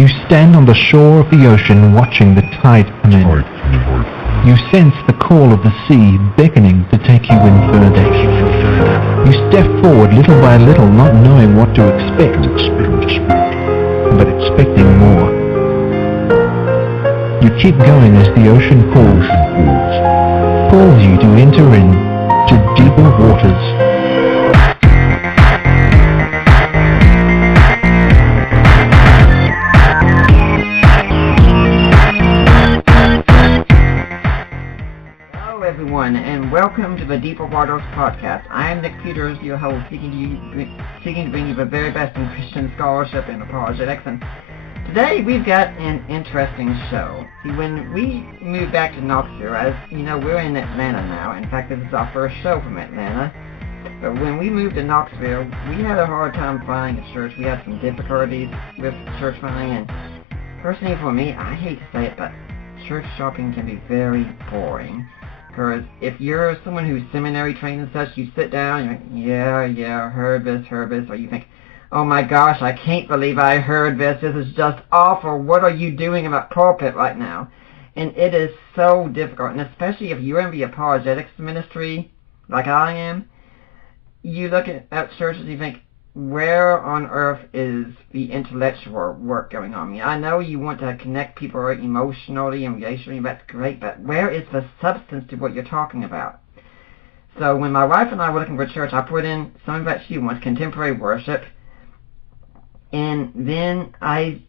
You stand on the shore of the ocean watching the tide come in. You sense the call of the sea beckoning to take you in further. You step forward little by little, not knowing what to expect, but expecting more. You keep going as the ocean calls you to enter in to deeper waters. And welcome to the Deeper Waters podcast. I am Nick Peters, your host, seeking to bring you the very best in Christian scholarship and apologetics. And today we've got an interesting show. See, when we moved back to Knoxville, as you know, we're in Atlanta now. In fact, this is our first show from Atlanta. But when we moved to Knoxville, we had a hard time finding a church. We had some difficulties with church finding. And personally for me, I hate to say it, but church shopping can be very boring. Because if you're someone who's seminary trained and such, you sit down and you're like, yeah, heard this, or you think, oh my gosh, I can't believe I heard this is just awful, what are you doing in that pulpit right now? And it is so difficult, and especially if you're in the apologetics ministry, like I am, you look at churches and you think, where on earth is the intellectual work going on? I mean, I know you want to connect people emotionally and relationally, that's great, but where is the substance to what you're talking about? So when my wife and I were looking for a church, I put in something that she wants, contemporary worship, and then I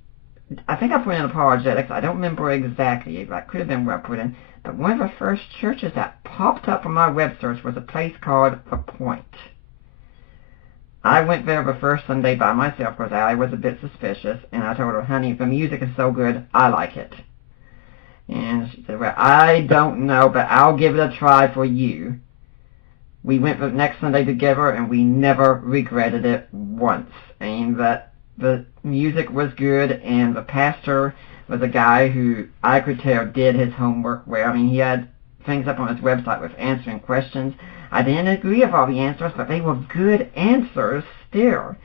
think I put in apologetics. I don't remember exactly, that could have been where I put in, but one of the first churches that popped up on my web search was a place called The Point. I went there the first Sunday by myself because I was a bit suspicious, and I told her, honey, the music is so good, I like it. And she said, well, I don't know, but I'll give it a try for you. We went the next Sunday together, and we never regretted it once. And that the music was good, and the pastor was a guy who I could tell did his homework well. I mean, he had things up on his website with answering questions. I didn't agree with all the answers, but they were good answers still.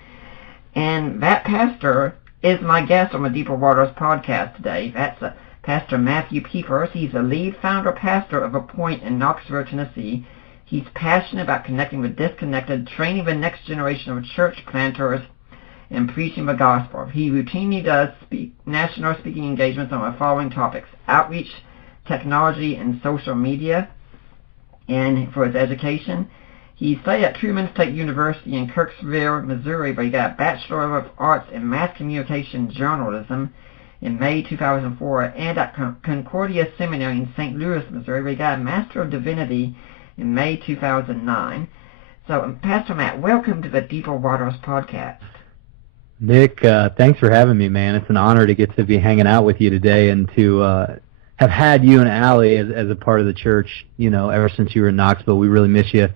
And that pastor is my guest on the Deeper Waters podcast today. That's Pastor Matthew Peeples. He's the lead founder pastor of A Point in Knoxville, Tennessee. He's passionate about connecting the disconnected, training the next generation of church planters, and preaching the gospel. He routinely does national speaking engagements on the following topics: outreach, technology, and social media. And for his education, he studied at Truman State University in Kirksville, Missouri, where he got a Bachelor of Arts in Mass Communication Journalism in May 2004, and at Concordia Seminary in St. Louis, Missouri, where he got a Master of Divinity in May 2009. So, Pastor Matt, welcome to the Deeper Waters podcast. Nick, thanks for having me, man. It's an honor to get to be hanging out with you today and to have had you and Allie as a part of the church, you know, ever since you were in Knoxville. We really miss you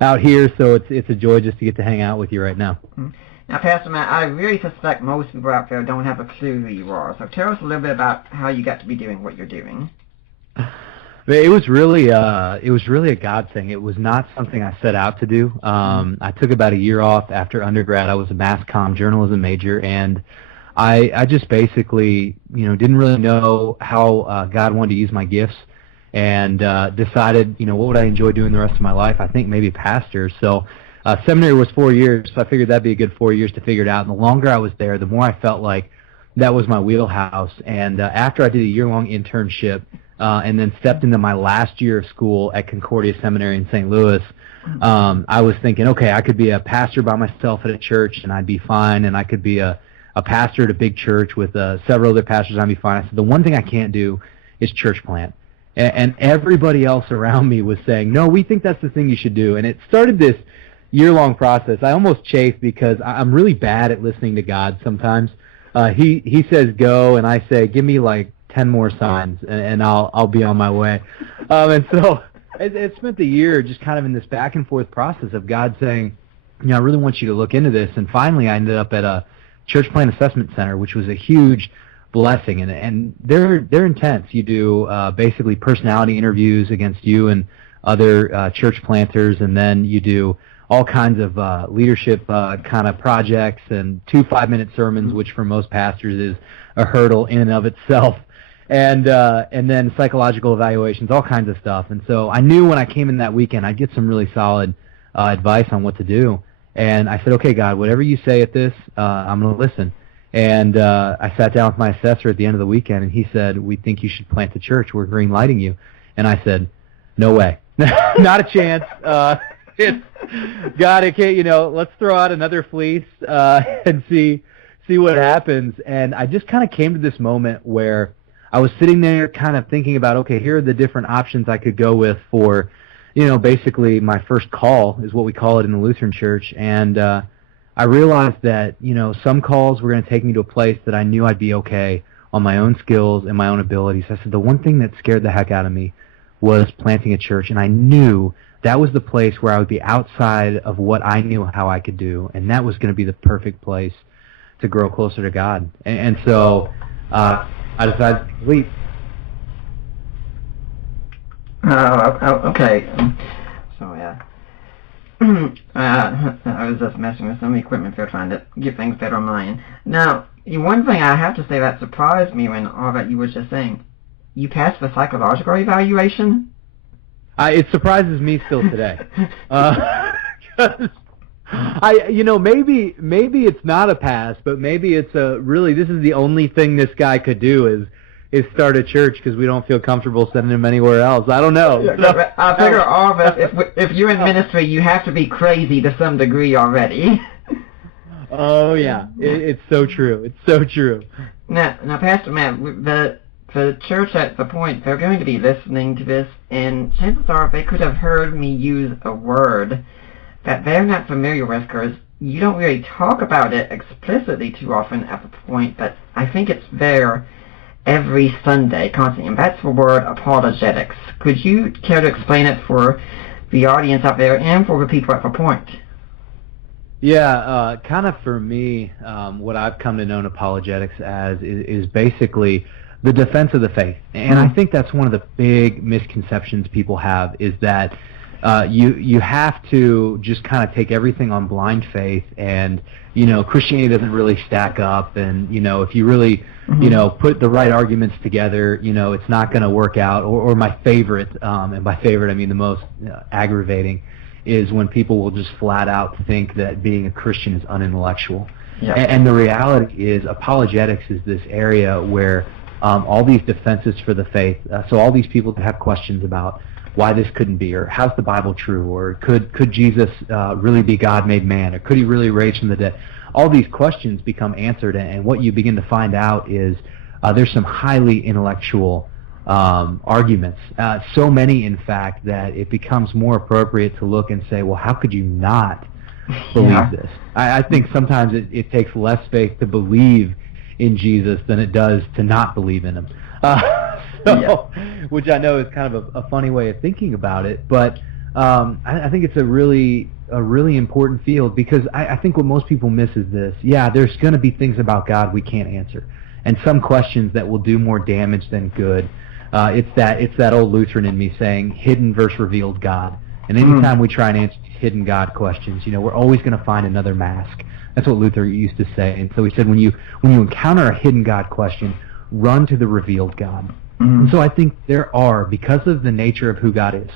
out here, so it's a joy just to get to hang out with you right now. Now, Pastor Matt, I really suspect most people out there don't have a clue who you are, so tell us a little bit about how you got to be doing what you're doing. It was really a God thing. It was not something I set out to do. I took about a year off after undergrad. I was a mass comm journalism major, and I just basically, you know, didn't really know how God wanted to use my gifts, and decided, you know, what would I enjoy doing the rest of my life? I think maybe pastor. So seminary was 4 years, so I figured that'd be a good 4 years to figure it out. And the longer I was there, the more I felt like that was my wheelhouse. And after I did a year-long internship and then stepped into my last year of school at Concordia Seminary in St. Louis, I was thinking, okay, I could be a pastor by myself at a church, and I'd be fine, and I could be a pastor at a big church with several other pastors, I'd be fine. I said, the one thing I can't do is church plant. And everybody else around me was saying, no, we think that's the thing you should do. And it started this year-long process. I almost chafed because I'm really bad at listening to God sometimes. He says go, and I say, give me like 10 more signs, and I'll be on my way. And so it spent the year just kind of in this back-and-forth process of God saying, you know, I really want you to look into this. And finally I ended up at a Church Plant Assessment Center, which was a huge blessing, and they're intense. You do basically personality interviews against you and other church planters, and then you do all kinds of leadership kind of projects, and 2 5-minute sermons, which for most pastors is a hurdle in and of itself, and then psychological evaluations, all kinds of stuff. And so I knew when I came in that weekend I'd get some really solid advice on what to do. And I said, okay, God, whatever you say at this, I'm going to listen. And I sat down with my assessor at the end of the weekend, and he said, we think you should plant a church. We're green lighting you. And I said, no way. Not a chance. God, it can't, let's throw out another fleece and see what happens. And I just kind of came to this moment where I was sitting there kind of thinking about, okay, here are the different options I could go with for, basically my first call is what we call it in the Lutheran Church. And I realized that, some calls were going to take me to a place that I knew I'd be okay on my own skills and my own abilities. I said the one thing that scared the heck out of me was planting a church, and I knew that was the place where I would be outside of what I knew how I could do, and that was going to be the perfect place to grow closer to God. And so I decided to leave. Okay. So, yeah. I was just messing with some equipment here trying to get things better on mine. Now, one thing I have to say that surprised me when all that you were just saying, you passed the psychological evaluation? It surprises me still today. Maybe it's not a pass, but maybe it's this is the only thing this guy could do is start a church because we don't feel comfortable sending him anywhere else. I don't know. Yeah, I figure all of us, if you're in ministry, you have to be crazy to some degree already. Oh, yeah. It's so true. It's so true. Now, Pastor Matt, the church at the point, they're going to be listening to this, and chances are they could have heard me use a word that they're not familiar with because you don't really talk about it explicitly too often at the point, but I think it's there every Sunday constantly, and that's the word apologetics. Could you care to explain it for the audience out there and for the people at the point? Yeah, kind of for me, what I've come to know apologetics as is basically the defense of the faith. And I think that's one of the big misconceptions people have is that you have to just kind of take everything on blind faith, and Christianity doesn't really stack up, and if you really put the right arguments together, it's not going to work out. Or my favorite, and by favorite I mean the most aggravating, is when people will just flat out think that being a Christian is unintellectual. Yeah. And the reality is apologetics is this area where all these defenses for the faith, so all these people that have questions about why this couldn't be, or how's the Bible true, or could Jesus really be God made man, or could he really raise from the dead, all these questions become answered, and what you begin to find out is there's some highly intellectual arguments, so many in fact that it becomes more appropriate to look and say, well, how could you not believe this? I think sometimes it takes less faith to believe in Jesus than it does to not believe in him. Which I know is kind of a funny way of thinking about it, but I think it's a really important field, because I think what most people miss is this. Yeah, there's going to be things about God we can't answer, and some questions that will do more damage than good. It's that old Lutheran in me saying hidden versus revealed God. And anytime we try and answer hidden God questions, we're always going to find another mask. That's what Luther used to say. And so he said, when you encounter a hidden God question, run to the revealed God. And so I think there are, because of the nature of who God is,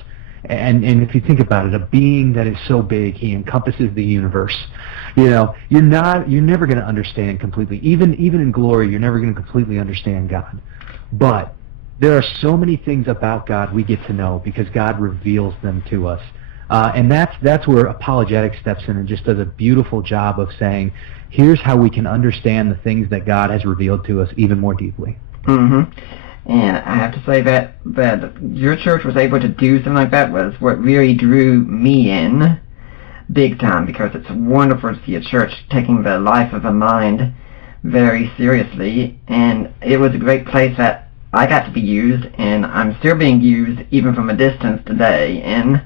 and if you think about it, a being that is so big, he encompasses the universe. You're never going to understand completely. Even in glory, you're never going to completely understand God. But there are so many things about God we get to know because God reveals them to us. And that's where apologetics steps in and just does a beautiful job of saying, here's how we can understand the things that God has revealed to us even more deeply. And I have to say that your church was able to do something like that was what really drew me in big time, because it's wonderful to see a church taking the life of the mind very seriously, and it was a great place that I got to be used, and I'm still being used even from a distance today. And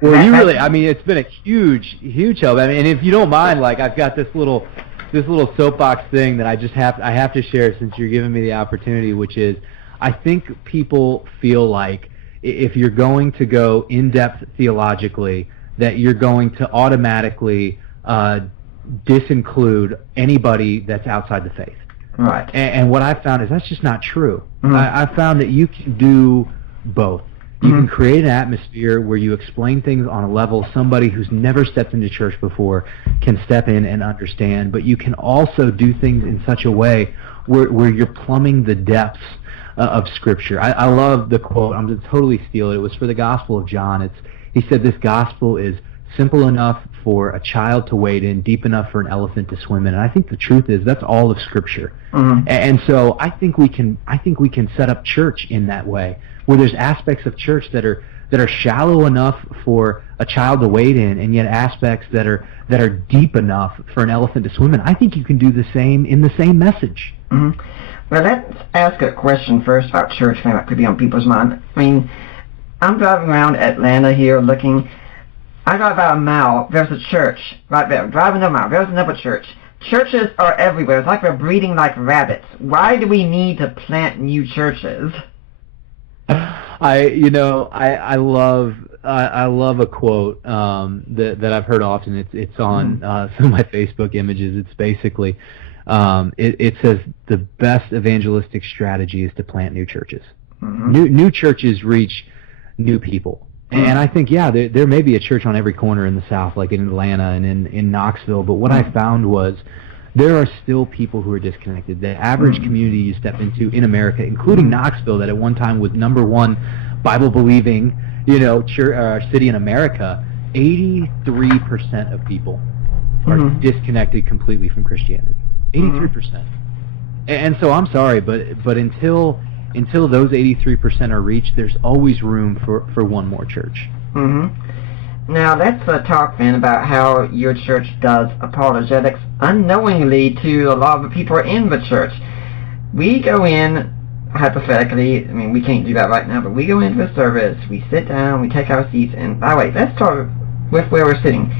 well, it's been a huge help. I mean, and if you don't mind, I've got this little soapbox thing that I have to share since you're giving me the opportunity, which is I think people feel like if you're going to go in-depth theologically, that you're going to automatically disinclude anybody that's outside the faith. Right. And what I've found is that's just not true. I've found that you can do both. You can create an atmosphere where you explain things on a level somebody who's never stepped into church before can step in and understand, but you can also do things in such a way where you're plumbing the depths of Scripture. I love the quote. I'm going to totally steal it. It was for the Gospel of John. He said, this gospel is simple enough for a child to wade in, deep enough for an elephant to swim in. And I think the truth is that's all of Scripture. And so I think we can set up church in that way, where there's aspects of church that are shallow enough for a child to wade in, and yet aspects that are deep enough for an elephant to swim in. I think you can do the same in the same message. Well, let's ask a question first about church, maybe that could be on people's mind. I mean, I'm driving around Atlanta here looking. I drive about a mile, there's a church right there. Driving a mile, there's another church. Churches are everywhere. It's like we're breeding like rabbits. Why do we need to plant new churches? I love a quote that I've heard often. It's on some of my Facebook images. It's basically it says the best evangelistic strategy is to plant new churches. New churches reach new people. And I think, there may be a church on every corner in the South, like in Atlanta and in Knoxville, but what I found was there are still people who are disconnected. The average community you step into in America, including Knoxville, that at one time was #1 Bible-believing, city in America, 83% of people are disconnected completely from Christianity. 83%. And so I'm sorry, but until those 83% are reached, there's always room for one more church. Now, let's talk then about how your church does apologetics unknowingly to a lot of the people in the church. We go in, hypothetically, I mean, we can't do that right now, but we go into the service, we sit down, we take our seats, and by the way, let's start with where we're sitting.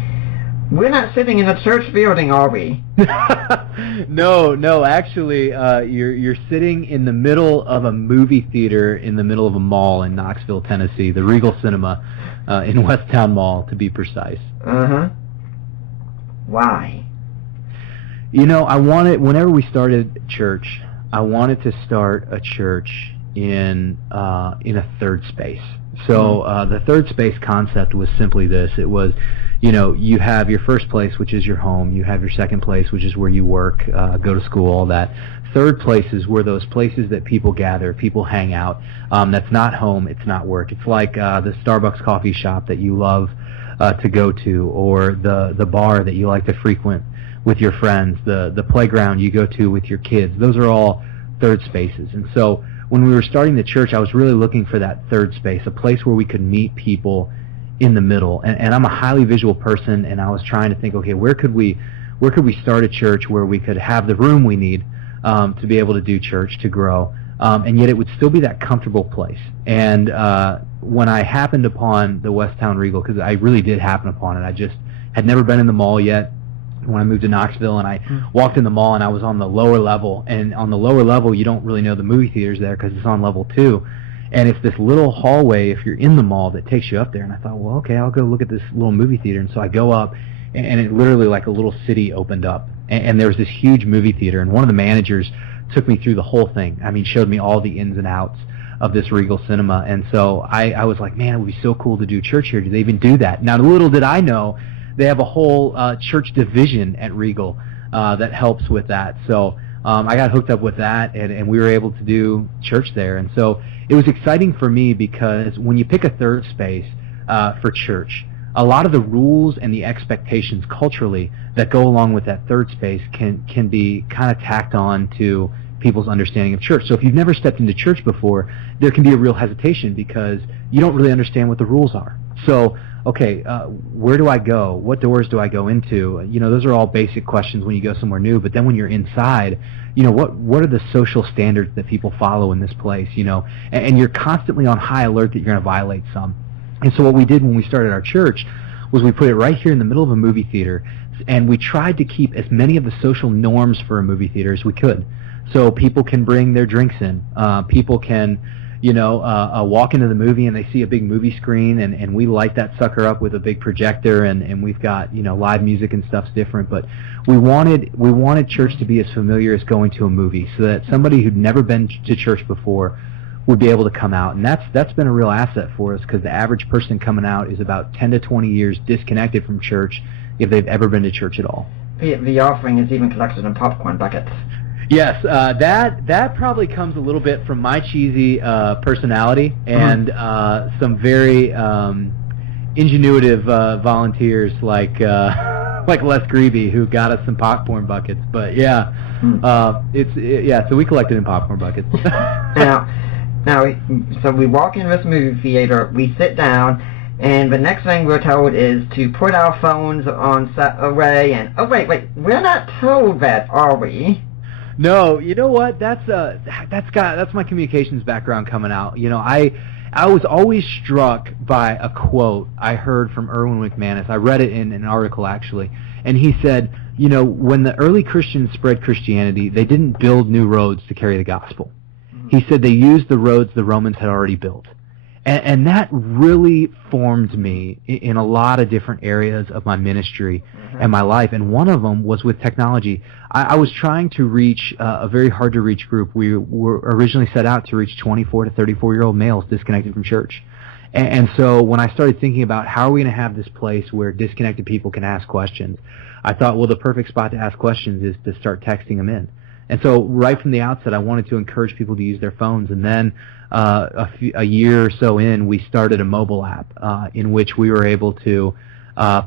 We're not sitting in a church building, are we? No. Actually, you're sitting in the middle of a movie theater in the middle of a mall in Knoxville, Tennessee, the Regal Cinema in Westtown Mall, to be precise. Why? Whenever we started church, I wanted to start a church in a third space. So the third space concept was simply this. It was, you have your first place, which is your home. You have your second place, which is where you work, go to school, all that. Third places were those places that people gather, people hang out. That's not home, it's not work. It's like the Starbucks coffee shop that you love to go to, or the bar that you like to frequent with your friends, the playground you go to with your kids. Those are all third spaces. And so when we were starting the church, I was really looking for that third space, a place where we could meet people in the middle. And I'm a highly visual person, and I was trying to think, okay, where could we start a church where we could have the room we need to be able to do church, to grow, and yet it would still be that comfortable place. And when I happened upon the Westtown Regal, because I really did happen upon it, I just had never been in the mall yet when I moved to Knoxville, and I walked in the mall, and I was on the lower level. And on the lower level, you don't really know the movie theaters there because it's on level 2. And it's this little hallway, if you're in the mall, that takes you up there. And I thought, well, okay, I'll go look at this little movie theater. And so I go up, and it literally, like a little city opened up. And there was this huge movie theater, and one of the managers took me through the whole thing. I mean, showed me all the ins and outs of this Regal Cinema. And so I was like, man, it would be so cool to do church here. Do they even do that? Now, little did I know, they have a whole church division at Regal that helps with that. So I got hooked up with that, and we were able to do church there. And so it was exciting for me because when you pick a third space for church, a lot of the rules and the expectations culturally that go along with that third space can be kind of tacked on to people's understanding of church. So if you've never stepped into church before, there can be a real hesitation because you don't really understand what the rules are. So, okay, where do I go? What doors do I go into? Those are all basic questions when you go somewhere new, but then when you're inside, what are the social standards that people follow in this place, and you're constantly on high alert that you're going to violate some. And so what we did when we started our church was we put it right here in the middle of a movie theater, and we tried to keep as many of the social norms for a movie theater as we could. So people can bring their drinks in. People can, walk into the movie and they see a big movie screen, and we light that sucker up with a big projector, and we've got live music and stuff's different, but we wanted church to be as familiar as going to a movie, so that somebody who'd never been to church before would be able to come out, and that's been a real asset for us, because the average person coming out is about 10 to 20 years disconnected from church if they've ever been to church at all. The offering is even collected in popcorn buckets. Yes, that probably comes a little bit from my cheesy personality and some very ingenuitive volunteers like Les Greeby, who got us some popcorn buckets. But yeah, so we collected in popcorn buckets. So we walk into this movie theater, we sit down, and the next thing we're told is to put our phones on set away. And wait, we're not told that, are we? No, you know what? That's my communications background coming out. I was always struck by a quote I heard from Erwin McManus. I read it in an article, actually, and he said, when the early Christians spread Christianity, they didn't build new roads to carry the gospel. He said they used the roads the Romans had already built. And that really formed me in a lot of different areas of my ministry and my life, and one of them was with technology. I was trying to reach a very hard-to-reach group. We were originally set out to reach 24 to 34-year-old males disconnected from church. And so when I started thinking about how are we going to have this place where disconnected people can ask questions, I thought, well, the perfect spot to ask questions is to start texting them in. And so right from the outset, I wanted to encourage people to use their phones. And then a year or so in, we started a mobile app in which we were able to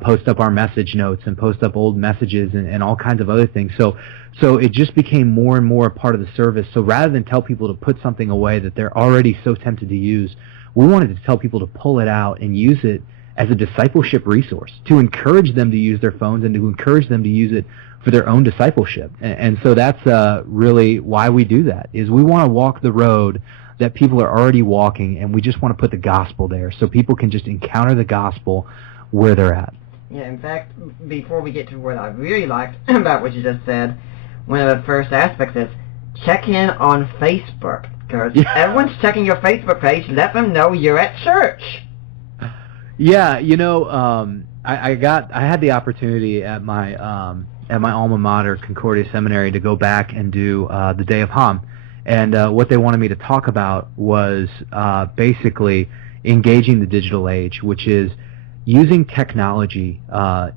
post up our message notes and post up old messages and all kinds of other things. So it just became more and more a part of the service. So rather than tell people to put something away that they're already so tempted to use, we wanted to tell people to pull it out and use it as a discipleship resource, to encourage them to use their phones and to encourage them to use it for their own discipleship. And so that's really why we do that, is we want to walk the road that people are already walking, and we just want to put the gospel there so people can just encounter the gospel where they're at. Yeah, in fact, before we get to what I really liked about what you just said, one of the first aspects is check in on Facebook, because everyone's checking your Facebook page. Let them know you're at church. Yeah, I had the opportunity at my alma mater, Concordia Seminary, to go back and do the Day of Ham. And what they wanted me to talk about was basically engaging the digital age, which is using technology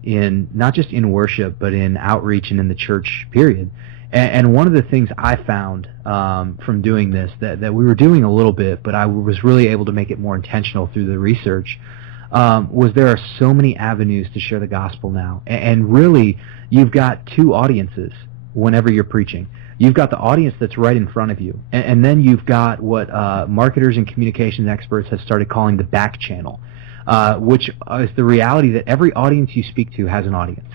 in not just in worship, but in outreach and in the church, period. And one of the things I found from doing this, that we were doing a little bit, but I was really able to make it more intentional through the research, was there are so many avenues to share the gospel now. And really, you've got two audiences whenever you're preaching. You've got the audience that's right in front of you, and then you've got what marketers and communications experts have started calling the back channel, which is the reality that every audience you speak to has an audience.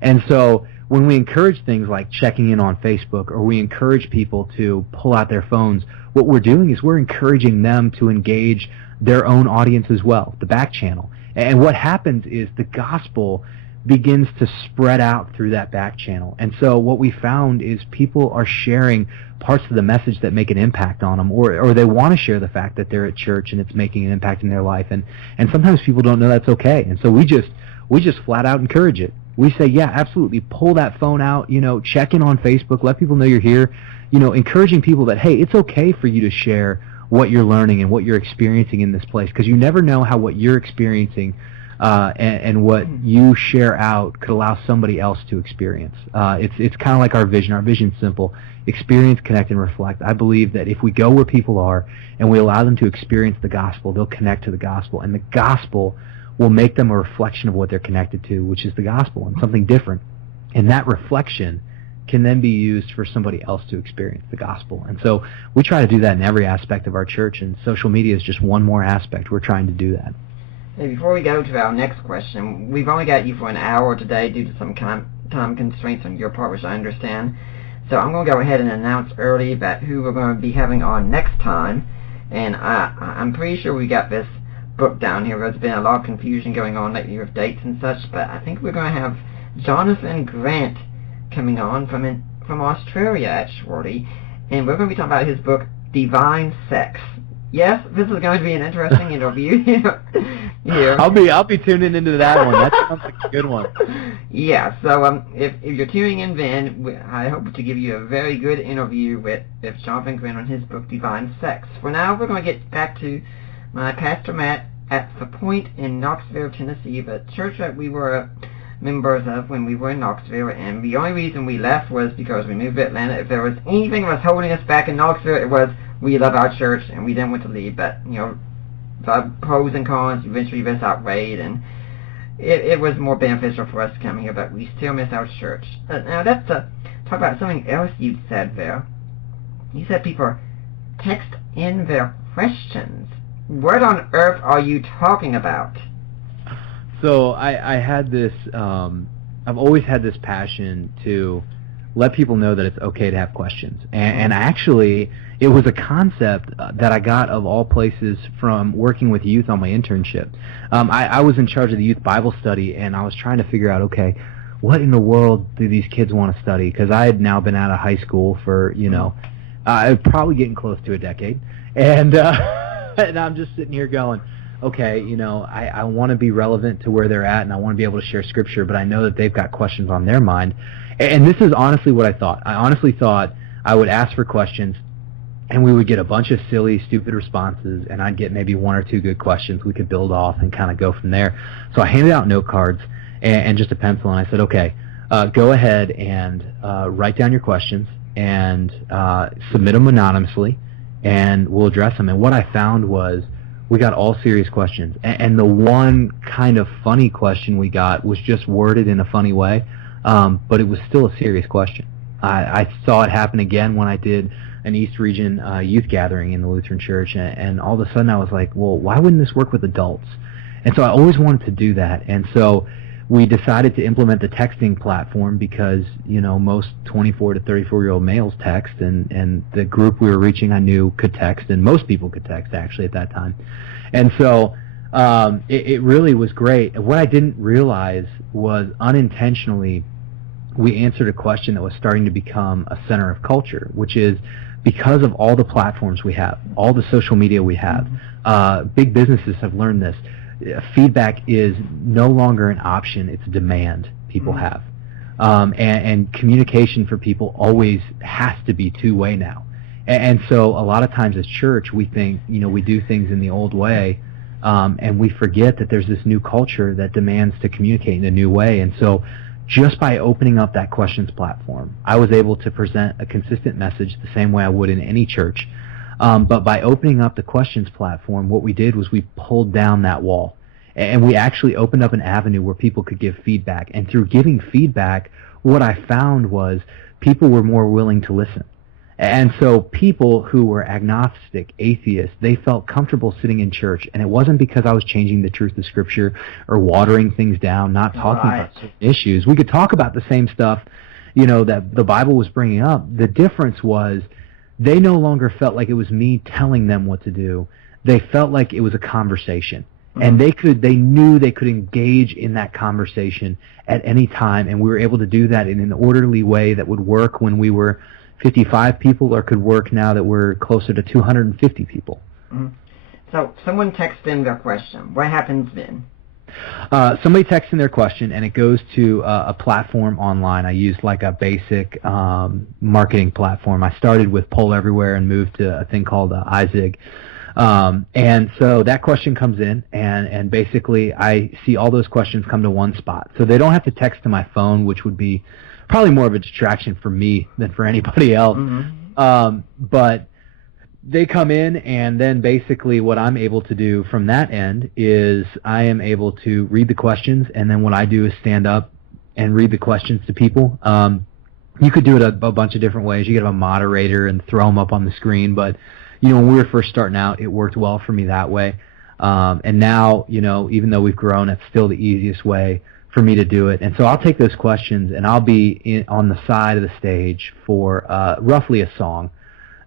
And so when we encourage things like checking in on Facebook, or we encourage people to pull out their phones, what we're doing is we're encouraging them to engage their own audience as well, the back channel. And what happens is the gospel begins to spread out through that back channel. And so what we found is people are sharing parts of the message that make an impact on them, or they want to share the fact that they're at church and it's making an impact in their life. And sometimes people don't know that's okay. And so we just flat out encourage it. We say, yeah, absolutely, pull that phone out, check in on Facebook, let people know you're here, encouraging people that, hey, it's okay for you to share what you're learning and what you're experiencing in this place, because you never know how what you're experiencing and what you share out could allow somebody else to experience. It's kind of like our vision. Our vision's simple: experience, connect, and reflect. I believe that if we go where people are and we allow them to experience the gospel, they'll connect to the gospel, and the gospel will make them a reflection of what they're connected to, which is the gospel and something different. And that reflection can then be used for somebody else to experience the gospel. And so we try to do that in every aspect of our church, and social media is just one more aspect. We're trying to do that. Hey, before we go to our next question, we've only got you for an hour today due to some time constraints on your part, which I understand. So I'm going to go ahead and announce early that who we're going to be having on next time. And I'm pretty sure we got this book down here. There's been a lot of confusion going on lately with dates and such, but I think we're going to have Jonathan Grant coming on from Australia, actually, and we're going to be talking about his book Divine Sex. Yes, this is going to be an interesting interview here. I'll be tuning into that one. That sounds like a good one. Yeah, so if you're tuning in, then I hope to give you a very good interview with Jonathan Green on his book Divine Sex. For now, we're going to get back to my Pastor Matt at the Point in Knoxville, Tennessee, the church that we were members of when we were in Knoxville, and the only reason we left was because we moved to Atlanta. If there was anything that was holding us back in Knoxville, it was we love our church and we didn't want to leave. But the pros and cons eventually this outweighed, and it was more beneficial for us coming here, but we still miss our church. Now let's talk about something else you said there. You said people text in their questions. What on earth are you talking about? So I had this, I've always had this passion to let people know that it's okay to have questions. And actually, it was a concept that I got, of all places, from working with youth on my internship. I was in charge of the youth Bible study, and I was trying to figure out, okay, what in the world do these kids want to study? Because I had now been out of high school for, probably getting close to a decade. And, and I'm just sitting here going, okay, I want to be relevant to where they're at, and I want to be able to share Scripture, but I know that they've got questions on their mind. And this is honestly what I thought. I honestly thought I would ask for questions, and we would get a bunch of silly, stupid responses, and I'd get maybe one or two good questions we could build off and kind of go from there. So I handed out note cards and just a pencil, and I said, okay, go ahead and write down your questions and submit them anonymously, and we'll address them. And what I found was we got all serious questions. And the one kind of funny question we got was just worded in a funny way, but it was still a serious question. I saw it happen again when I did an East Region youth gathering in the Lutheran Church, and all of a sudden I was like, well, why wouldn't this work with adults? And so I always wanted to do that. And so we decided to implement the texting platform because, most 24 to 34-year-old males text, and the group we were reaching I knew could text, and most people could text, actually, at that time. And so it really was great. And what I didn't realize was, unintentionally, we answered a question that was starting to become a center of culture, which is, because of all the platforms we have, all the social media we have, big businesses have learned this. Feedback is no longer an option, it's a demand people have. And communication for people always has to be two-way now. And so a lot of times as church, we think, we do things in the old way, and we forget that there's this new culture that demands to communicate in a new way. And so just by opening up that questions platform, I was able to present a consistent message the same way I would in any church. But by opening up the questions platform, what we did was we pulled down that wall. And we actually opened up an avenue where people could give feedback. And through giving feedback, what I found was people were more willing to listen. And so people who were agnostic, atheists, they felt comfortable sitting in church. And it wasn't because I was changing the truth of Scripture or watering things down, not talking about certain issues. We could talk about the same stuff, that the Bible was bringing up. The difference was they no longer felt like it was me telling them what to do. They felt like it was a conversation. And they knew they could engage in that conversation at any time, and we were able to do that in an orderly way that would work when we were 55 people, or could work now that we're closer to 250 people. So someone texts in their question. What happens then? Somebody texts in their question, and it goes to a platform online. I used like a basic marketing platform. I started with Poll Everywhere and moved to a thing called iZig. And so that question comes in, and basically I see all those questions come to one spot. So they don't have to text to my phone, which would be probably more of a distraction for me than for anybody else. But they come in, and then basically what I'm able to do from that end is I am able to read the questions, and then what I do is stand up and read the questions to people. You could do it a bunch of different ways. You could have a moderator and throw them up on the screen, but when we were first starting out, it worked well for me that way. And now, even though we've grown, it's still the easiest way for me to do it. And so I'll take those questions, and I'll be on the side of the stage for roughly a song.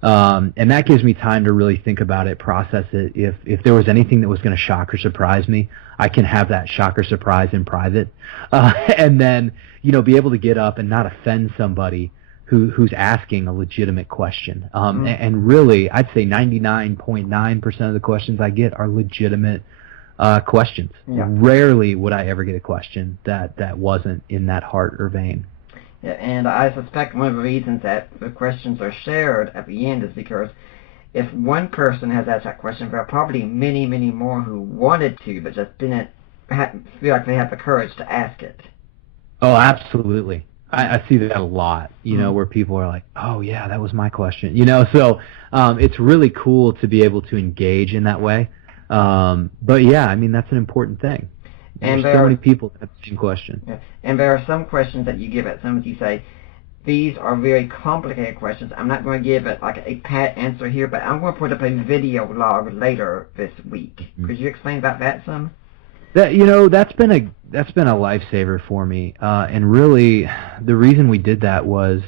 And that gives me time to really think about it, process it. If there was anything that was going to shock or surprise me, I can have that shock or surprise in private. And then, be able to get up and not offend somebody who's asking a legitimate question. And really, I'd say 99.9% of the questions I get are legitimate questions. Yeah. Rarely would I ever get a question that wasn't in that heart or vein. Yeah, and I suspect one of the reasons that the questions are shared at the end is because if one person has asked that question, there are probably many, many more who wanted to, but just didn't feel like they had the courage to ask it. Oh, absolutely. I see that a lot, where people are like, oh, yeah, that was my question. So it's really cool to be able to engage in that way. But, yeah, I mean, that's an important thing. And there's so many people that have the same question. Yeah. And there are some questions that you give it. Some of you say, these are very complicated questions. I'm not going to give it like a pat answer here, but I'm going to put up a video log later this week. Mm-hmm. Could you explain about that some? That's been a lifesaver for me. And really, the reason we did that was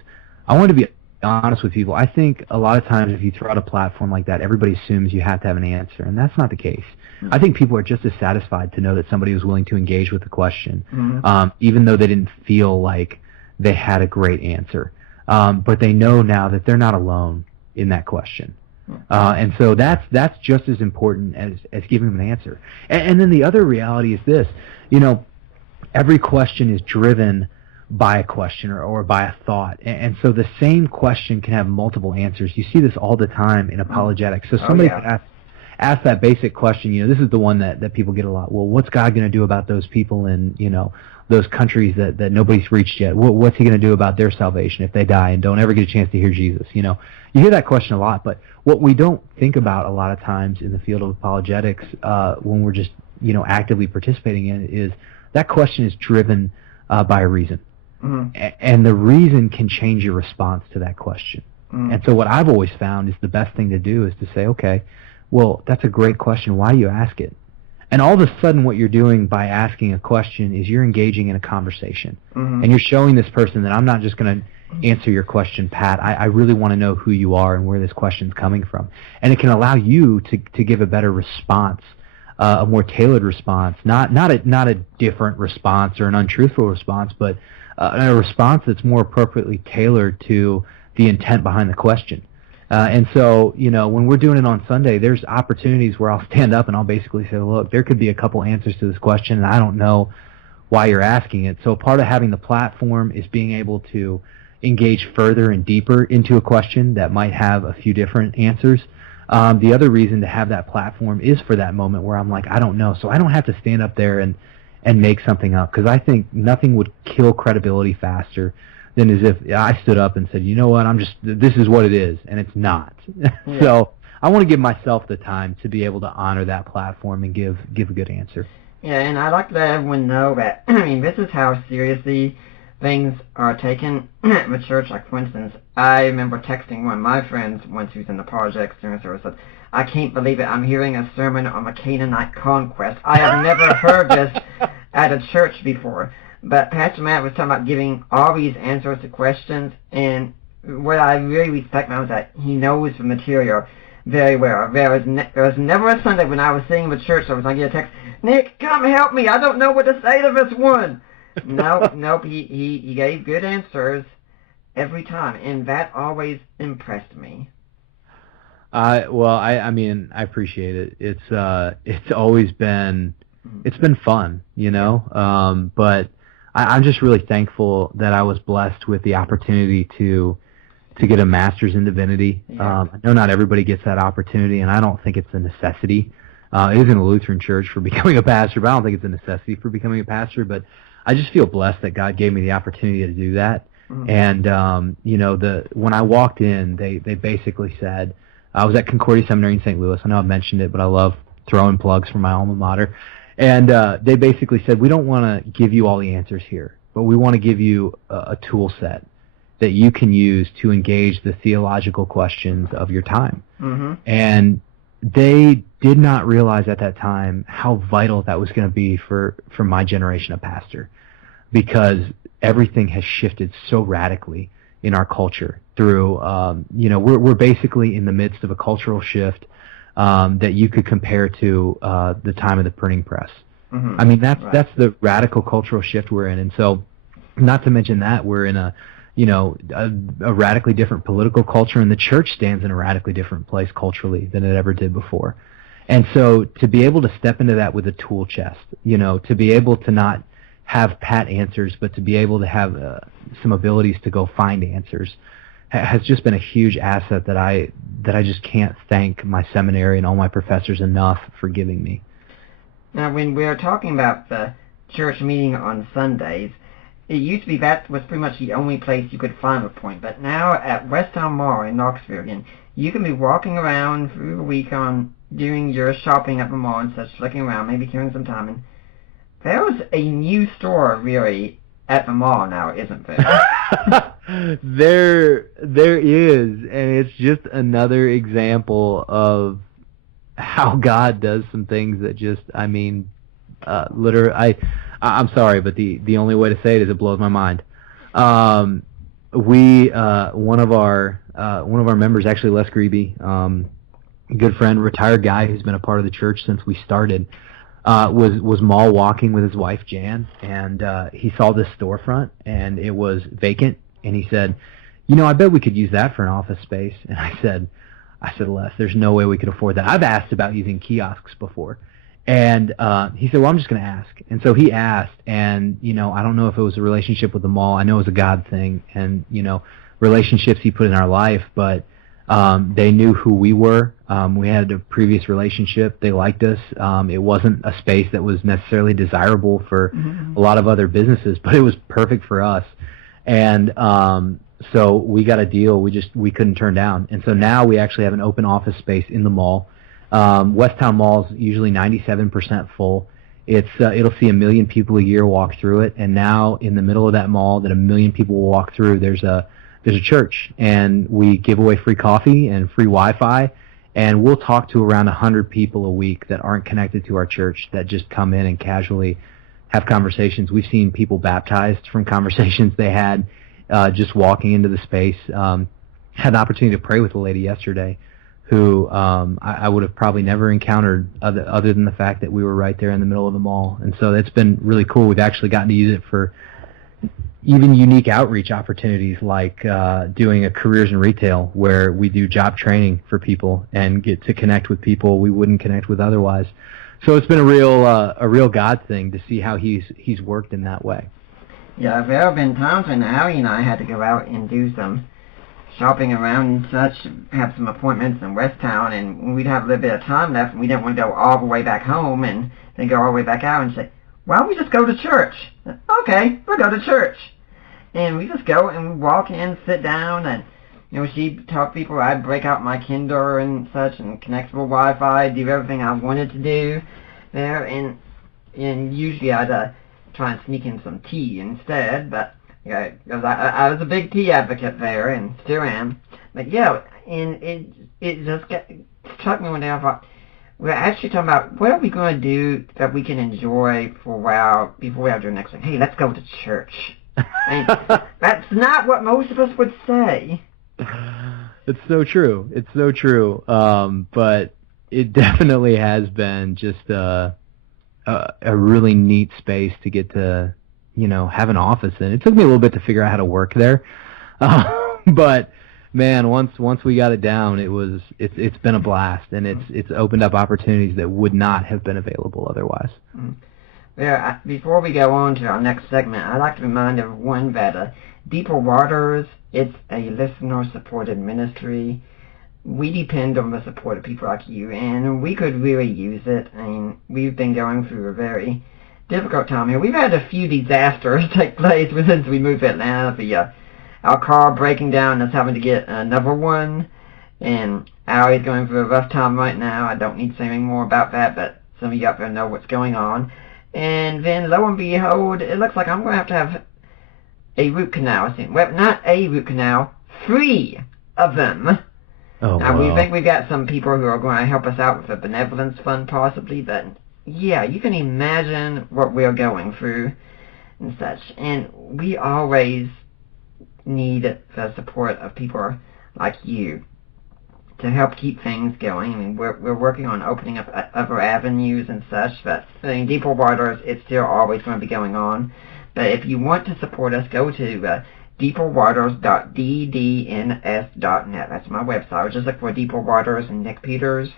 I wanted to be honest with people. I think a lot of times if you throw out a platform like that, everybody assumes you have to have an answer, and that's not the case. I think people are just as satisfied to know that somebody was willing to engage with the question, even though they didn't feel like they had a great answer. But they know now that they're not alone in that question. And so that's just as important as giving them an answer. And then the other reality is this, every question is driven by a question or by a thought. And so the same question can have multiple answers. You see this all the time in apologetics. So somebody could ask that basic question, this is the one that people get a lot. Well, what's God going to do about those people in, those countries that nobody's reached yet? What's he going to do about their salvation if they die and don't ever get a chance to hear Jesus? You hear that question a lot, but what we don't think about a lot of times in the field of apologetics when we're just, actively participating in it is that question is driven by a reason. And the reason can change your response to that question. And so what I've always found is the best thing to do is to say, okay, well, that's a great question. Why do you ask it? And all of a sudden what you're doing by asking a question is you're engaging in a conversation. And you're showing this person that I'm not just going to answer your question, Pat. I really want to know who you are and where this question's coming from. And it can allow you to give a better response, a more tailored response, not a different response or an untruthful response, but a response that's more appropriately tailored to the intent behind the question. And so, when we're doing it on Sunday, there's opportunities where I'll stand up and I'll basically say, look, there could be a couple answers to this question, and I don't know why you're asking it. So part of having the platform is being able to engage further and deeper into a question that might have a few different answers. The other reason to have that platform is for that moment where I'm like, I don't know. So I don't have to stand up there and make something up, because I think nothing would kill credibility faster than as if I stood up and said, you know what, this is what it is, and it's not. Yeah. So I want to give myself the time to be able to honor that platform and give a good answer. Yeah, and I'd like to let everyone know that, this is how seriously things are taken at the church. Like, for instance, I remember texting one of my friends once who's in the project during service, said, I can't believe it, I'm hearing a sermon on the Canaanite conquest. I have never heard this at a church before. But Pastor Matt was talking about giving all these answers to questions, and what I really respect now is that he knows the material very well. There was never a Sunday when I was sitting in the church service, I get a text, Nick, come help me, I don't know what to say to this one. Nope, he gave good answers every time, and that always impressed me. I appreciate it. It's always been, it's been fun, but I'm just really thankful that I was blessed with the opportunity to get a master's in divinity. Yeah. I know not everybody gets that opportunity, and I don't think it's a necessity. It is in a Lutheran church for becoming a pastor, but I don't think it's a necessity for becoming a pastor. But I just feel blessed that God gave me the opportunity to do that. And when I walked in, they basically said, I was at Concordia Seminary in St. Louis. I know I've mentioned it, but I love throwing plugs for my alma mater. And they basically said, we don't want to give you all the answers here, but we want to give you a tool set that you can use to engage the theological questions of your time. And they did not realize at that time how vital that was going to be for my generation of pastor, because everything has shifted so radically in our culture through, we're basically in the midst of a cultural shift that you could compare to the time of the printing press. I mean, that's the radical cultural shift we're in. And so, not to mention that, we're in a a radically different political culture, and the church stands in a radically different place culturally than it ever did before. And so to be able to step into that with a tool chest, to be able to not have pat answers, but to be able to have some abilities to go find answers has just been a huge asset that I just can't thank my seminary and all my professors enough for giving me. Now, when we are talking about the church meeting on Sundays, it used to be that was pretty much the only place you could find a point, but now at Westtown Mall in Knoxville, again, you can be walking around through the week on doing your shopping at the mall and such, looking around, maybe killing some time, and there's a new store really at the mall now, isn't there? There is, and it's just another example of how God does some things that just, literally, I'm sorry, but the only way to say it is it blows my mind. One of our members, actually Les Greeby, a good friend, retired guy who's been a part of the church since we started, was mall walking with his wife Jan, and he saw this storefront and it was vacant, and he said, I bet we could use that for an office space. And I said, Les, there's no way we could afford that. I've asked about using kiosks before. And he said, well, I'm just going to ask. And so he asked, and, I don't know if it was a relationship with the mall. I know it was a God thing, and, relationships he put in our life, but they knew who we were. We had a previous relationship. They liked us. It wasn't a space that was necessarily desirable for a lot of other businesses, but it was perfect for us. And so we got a deal we couldn't turn down. And so now we actually have an open office space in the mall. Westtown Mall is usually 97% full. It'll see 1 million people a year walk through it, and now in the middle of that mall that 1 million people will walk through, there's a church, and we give away free coffee and free Wi-Fi, and we'll talk to around 100 people a week that aren't connected to our church that just come in and casually have conversations. We've seen people baptized from conversations they had just walking into the space. Had an opportunity to pray with a lady yesterday who I would have probably never encountered other than the fact that we were right there in the middle of the mall. And so it's been really cool. We've actually gotten to use it for even unique outreach opportunities, like doing a careers in retail, where we do job training for people and get to connect with people we wouldn't connect with otherwise. So it's been a real God thing to see how he's worked in that way. Yeah, there have been times when Allie and I had to go out and do some shopping around and such, have some appointments in Westtown, and we'd have a little bit of time left, and we didn't want to go all the way back home and then go all the way back out and say, why don't we just go to church? Okay, we'll go to church. And we just go and walk in, sit down, and she'd talk to people. I'd break out my Kindle and such and connect to Wi-Fi, do everything I wanted to do there, and usually I'd try and sneak in some tea instead, but because I was a big tea advocate there and still am. But yeah, and it just struck me one day. I thought, we're actually talking about what are we going to do that we can enjoy for a while before we have to do the next thing. Hey, let's go to church. And that's not what most of us would say. It's so true. It's so true. But it definitely has been just a really neat space to get to, have an office in. It took me a little bit to figure out how to work there. But man, once we got it down, it's been a blast, and it's opened up opportunities that would not have been available otherwise. Well, before we go on to our next segment, I'd like to remind everyone that Deeper Waters, it's a listener-supported ministry. We depend on the support of people like you, and we could really use it. I mean, we've been going through a very difficult time here. We've had a few disasters take place since we moved to Atlanta. Our car breaking down and us having to get another one, and Allie's going through a rough time right now. I don't need to say any more about that, but some of you out there know what's going on. And then, lo and behold, it looks like I'm going to have a root canal. Well, not a root canal, 3 of them. Oh, now, wow. we think we've got some people who are going to help us out with a benevolence fund, possibly, but yeah, you can imagine what we're going through and such. And we always need the support of people like you to help keep things going. I mean, we're working on opening up other avenues and such, but in Deeper Waters, it's still always going to be going on. But if you want to support us, go to deeperwaters.ddns.net. That's my website. Just look for Deeper Waters and Nick Peters.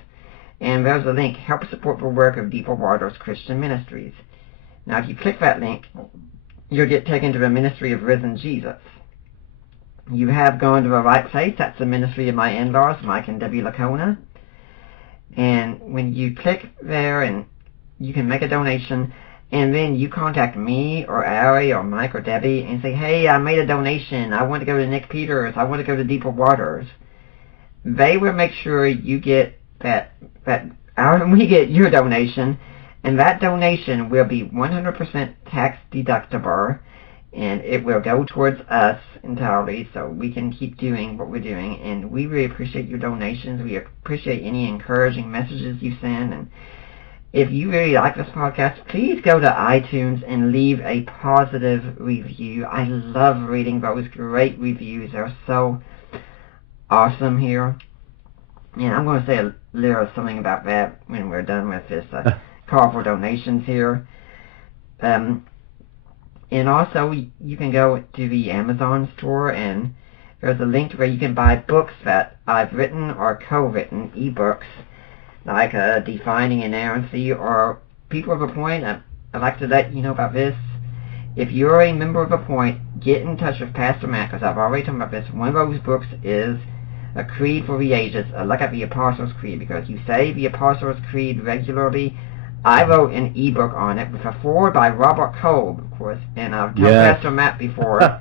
And there's a link, Help Support the Work of Deeper Waters Christian Ministries. Now, if you click that link, you'll get taken to the Ministry of Risen Jesus. You have gone to the right place. That's the ministry of my in-laws, Mike and Debbie Lacona. And when you click there, and you can make a donation, and then you contact me or Ari or Mike or Debbie and say, hey, I made a donation. I want to go to Nick Peters. I want to go to Deeper Waters. They will make sure you get we get your donation, and that donation will be 100% tax deductible, and it will go towards us entirely so we can keep doing what we're doing. And we really appreciate your donations. We appreciate any encouraging messages you send. And if you really like this podcast, please go to iTunes and leave a positive review. I love reading those great reviews. They're so awesome here. And I'm going to say a little something about that when we're done with this call for donations here. And also, you can go to the Amazon store, and there's a link where you can buy books that I've written or co-written, ebooks, like Defining Inerrancy or People of a Point. I'd like to let you know about this. If you're a member of a point, get in touch with Pastor Matt, because I've already talked about this. One of those books is A Creed for the Ages. Look at the Apostles' Creed, because you say the Apostles' Creed regularly. I wrote an ebook on it with a foreword by Robert Kolb, of course, and I've told Pastor Matt before.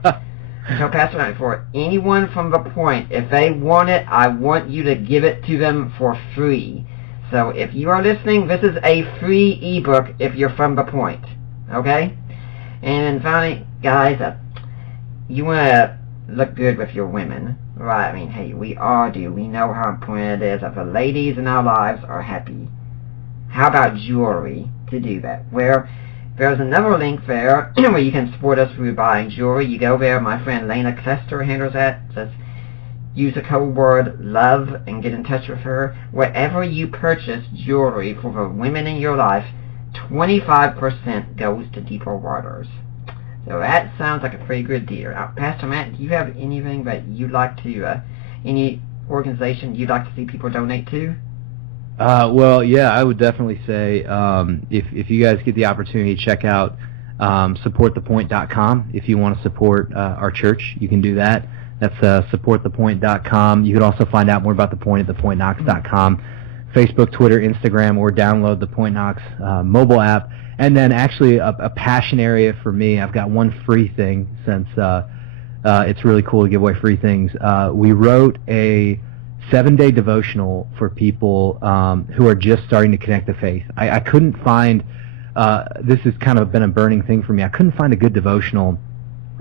Anyone from the point, if they want it, I want you to give it to them for free. So if you are listening, this is a free ebook if you're from the point, okay? And finally, guys, you want to look good with your women, right? I mean, hey, we all do. We know how important it is that the ladies in our lives are happy. How about jewelry to do that? Where there's another link there where you can support us through buying jewelry. You go there, my friend Lena Clester handles that. Just use the code word LOVE and get in touch with her. Wherever you purchase jewelry for the women in your life, 25% goes to Deeper Waters. So that sounds like a pretty good deal. Now, Pastor Matt, do you have anything that you'd like to, any organization you'd like to see people donate to? Well, yeah, I would definitely say if you guys get the opportunity to check out supportthepoint.com. If you want to support our church, you can do that. That's supportthepoint.com. You can also find out more about The Point at thepointknox.com. Facebook, Twitter, Instagram, or download the Point Knox mobile app. And then actually a passion area for me, I've got one free thing since it's really cool to give away free things. We wrote a 7-day devotional for people who are just starting to connect to faith. I couldn't find, this has kind of been a burning thing for me, I couldn't find a good devotional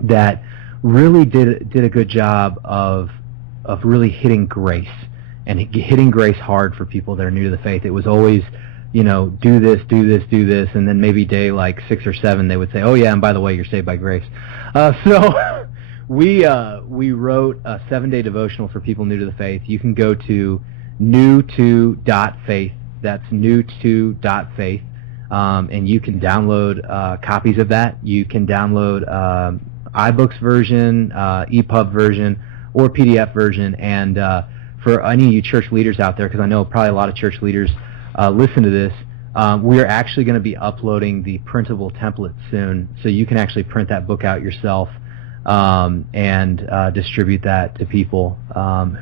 that really did a good job of really hitting grace, and hitting grace hard for people that are new to the faith. It was always, do this, and then maybe day like 6 or 7 they would say, oh yeah, and by the way, you're saved by grace. So we wrote a 7-day devotional for people new to the faith. You can go to new2.faith. That's new2.faith, and you can download copies of that. You can download iBooks version, EPUB version, or PDF version. And for any of you church leaders out there, because I know probably a lot of church leaders listen to this, we are actually going to be uploading the printable template soon, so you can actually print that book out yourself and distribute that to people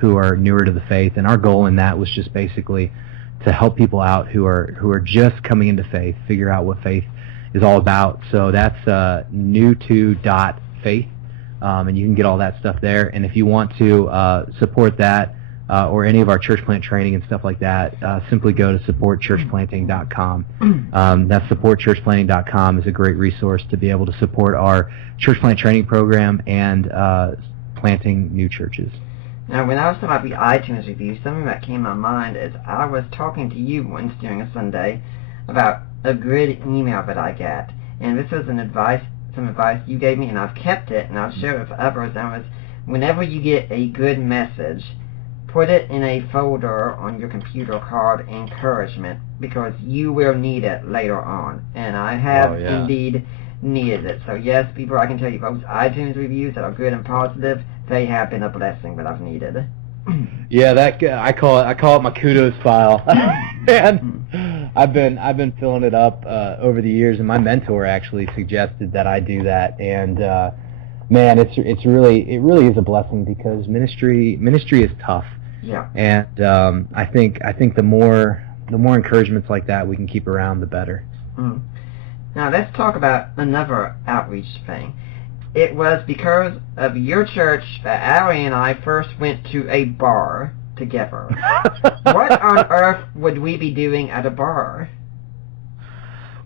who are newer to the faith. And our goal in that was just basically to help people out who are just coming into faith, figure out what faith is all about. So that's new2.faith, and you can get all that stuff there. And if you want to support that or any of our church plant training and stuff like that, simply go to supportchurchplanting.com. That supportchurchplanting.com is a great resource to be able to support our church plant training program and planting new churches. Now, when I was talking about the iTunes review, something that came to my mind is I was talking to you once during a Sunday about a good email that I got, and this was some advice you gave me, and I've kept it, and I'll share it with others. And it was, whenever you get a good message, put it in a folder on your computer called encouragement, because you will need it later on. And I have indeed needed it. So yes, people, I can tell you, folks, iTunes reviews that are good and positive, they have been a blessing that I've needed. Yeah, I call it my kudos file, and I've been filling it up over the years. And my mentor actually suggested that I do that, and man, it really is a blessing because ministry is tough. Yeah. And I think the more encouragements like that we can keep around, the better. Mm. Now let's talk about another outreach thing. It was because of your church that Allie and I first went to a bar together. What on earth would we be doing at a bar?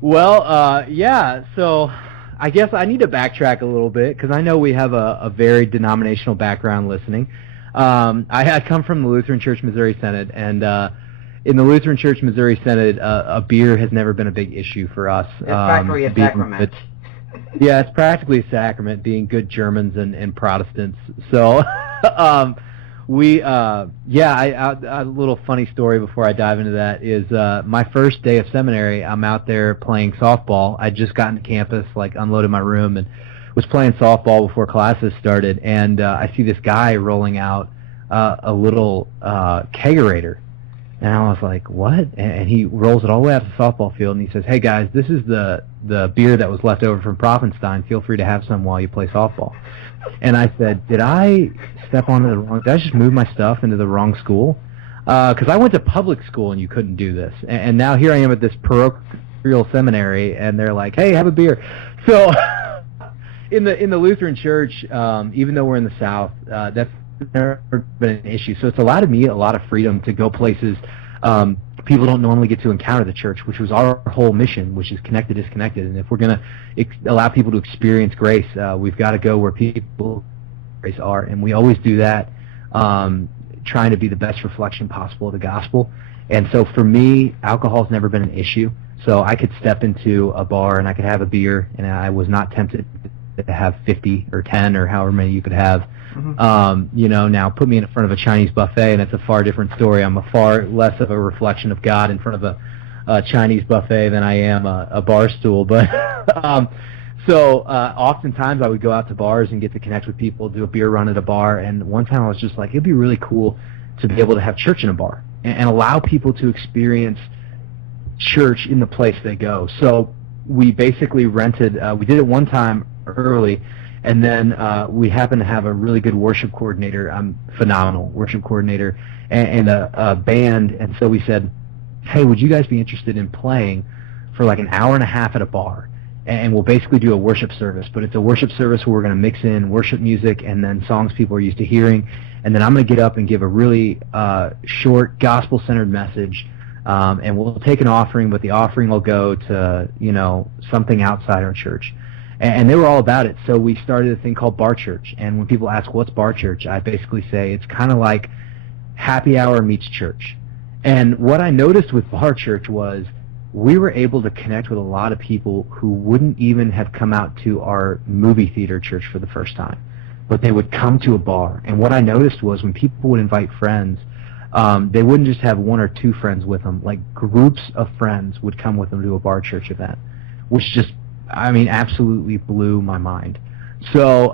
Well, yeah, so I guess I need to backtrack a little bit because I know we have a very denominational background listening. I had come from the Lutheran Church Missouri Synod, and in the Lutheran Church Missouri Synod, a beer has never been a big issue for us. It's practically a sacrament. Yeah, it's practically a sacrament, being good Germans and Protestants. So, a little funny story before I dive into that is my first day of seminary, I'm out there playing softball. I'd just gotten to campus, unloaded my room, and was playing softball before classes started, and I see this guy rolling out a little kegerator. And I was like, what? And he rolls it all the way out to the softball field, and he says, hey, guys, this is the beer that was left over from Prophenstein. Feel free to have some while you play softball. And I said, did I step onto the wrong... Did I just move my stuff into the wrong school? Because I went to public school, and you couldn't do this. And now here I am at this parochial seminary, and they're like, hey, have a beer. So in the Lutheran Church, even though we're in the South, that's never been an issue. So it's allowed me a lot of freedom to go places people don't normally get to encounter the church, which was our whole mission, which is connected, disconnected. And if we're going to allow people to experience grace, we've got to go where people grace are. And we always do that, trying to be the best reflection possible of the gospel. And so for me, alcohol's never been an issue. So I could step into a bar and I could have a beer, and I was not tempted to have 50 or 10 or however many you could have. Mm-hmm. Now put me in front of a Chinese buffet, and it's a far different story. I'm a far less of a reflection of God in front of a Chinese buffet than I am a bar stool. But so oftentimes I would go out to bars and get to connect with people, do a beer run at a bar. And one time I was just like, it'd be really cool to be able to have church in a bar and allow people to experience church in the place they go. So we basically rented, we did it one time early, and then we happened to have a really good worship coordinator, phenomenal worship coordinator, and a band. And so we said, hey, would you guys be interested in playing for like an hour and a half at a bar? And we'll basically do a worship service, but it's a worship service where we're going to mix in worship music and then songs people are used to hearing. And then I'm going to get up and give a really short gospel-centered message. And we'll take an offering, but the offering will go to, something outside our church. And they were all about it. So we started a thing called Bar Church. And when people ask, what's Bar Church? I basically say it's kind of like happy hour meets church. And what I noticed with Bar Church was we were able to connect with a lot of people who wouldn't even have come out to our movie theater church for the first time. But they would come to a bar. And what I noticed was when people would invite friends, they wouldn't just have one or two friends with them. Like groups of friends would come with them to a Bar Church event, which just, absolutely blew my mind. So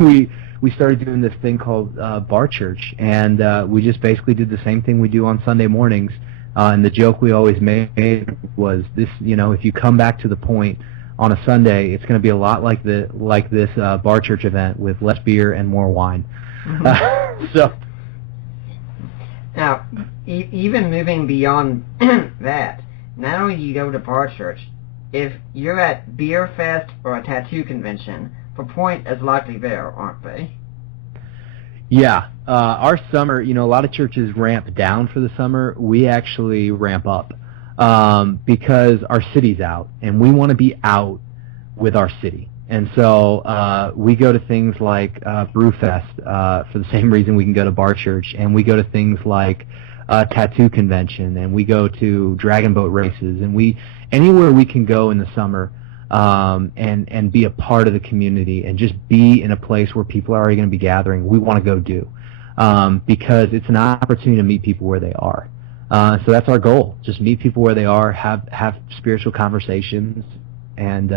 we started doing this thing called Bar Church, and we just basically did the same thing we do on Sunday mornings. And the joke we always made was this: if you come back to the point on a Sunday, it's going to be a lot like this Bar Church event with less beer and more wine. Mm-hmm. So. Now, even moving beyond that, not only do you go to Bar Church, if you're at Beer Fest or a tattoo convention, the point is likely there, aren't they? Yeah. Our summer, a lot of churches ramp down for the summer. We actually ramp up because our city's out, and we want to be out with our city. And so we go to things like Brewfest for the same reason we can go to Bar Church, and we go to things like Tattoo Convention, and we go to Dragon Boat races, and anywhere we can go in the summer and be a part of the community and just be in a place where people are already going to be gathering, we want to go do because it's an opportunity to meet people where they are. So that's our goal, just meet people where they are, have spiritual conversations, and